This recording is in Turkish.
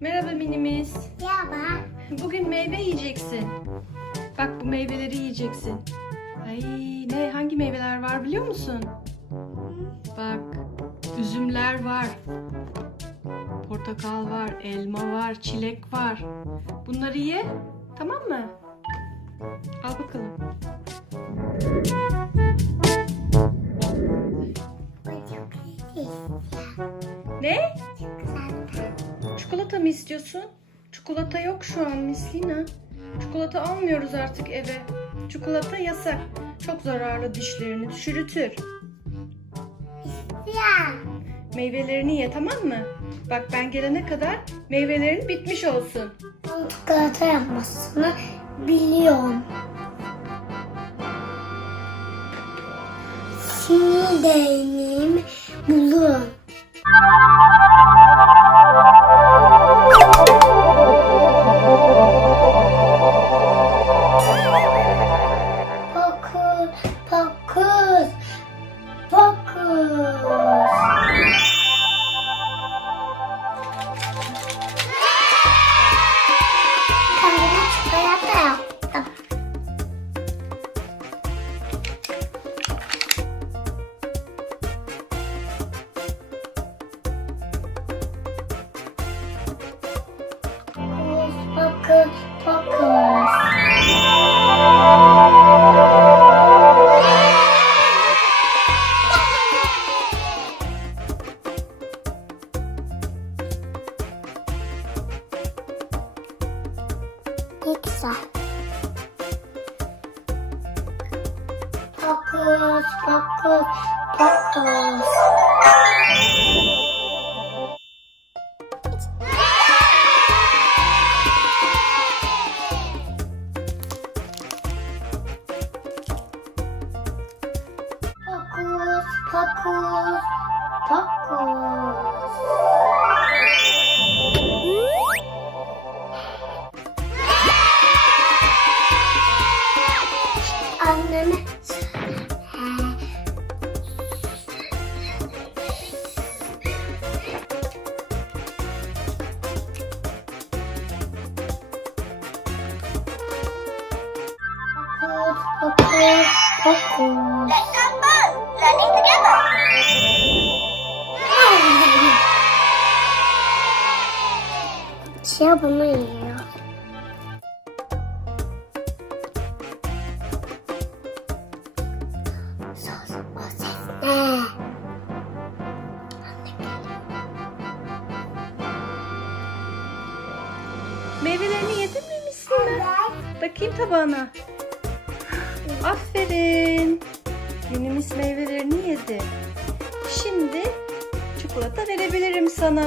Merhaba minimiz. Merhaba. Bugün meyve yiyeceksin. Bak bu meyveleri yiyeceksin. Ay ne hangi meyveler var biliyor musun? Bak üzümler var. Portakal var, elma var, çilek var. Bunları ye. Tamam mı? Al bakalım. Ne? Mı istiyorsun? Çikolata yok şu an Mislina. Çikolata almıyoruz artık eve. Çikolata yasak. Çok zararlı dişlerini çürütür. Ya. Meyvelerini ye tamam mı? Bak ben gelene kadar meyvelerin bitmiş olsun. Çikolata yapmasını biliyorum. Şimdi benim pizza. Bakıyoruz, bakıyoruz, bakıyoruz. Bakıyoruz, bakıyoruz, bakıyoruz. Fokus, fokus. learning together. Şey bunu? Meyvelerini yedin mi Mislina? Bakayım tabağına. Aferin. Minimiz meyvelerini yedi. Şimdi çikolata verebilirim sana.